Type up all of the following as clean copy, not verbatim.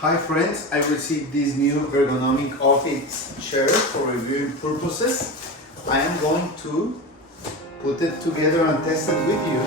Hi friends, I received this new ergonomic office chair for reviewing purposes. I am going to put it together and test it with you.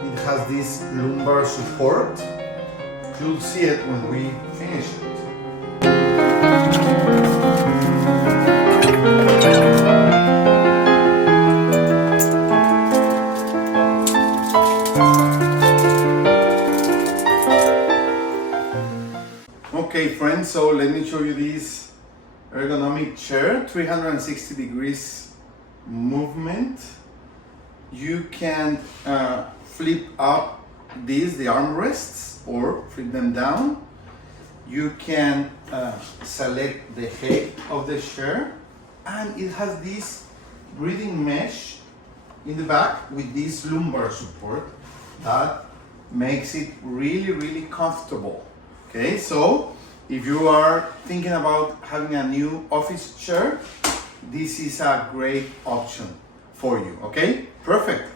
It has this lumbar support. You'll see it when we finish it. Okay friends, so let me show you this ergonomic chair, 360 degrees movement. You can flip up the armrests or flip them down. You can select the height of the chair, and it has this breathing mesh in the back with this lumbar support that makes it really comfortable. Okay, so if you are thinking about having a new office chair, this is a great option for you. Okay, perfect.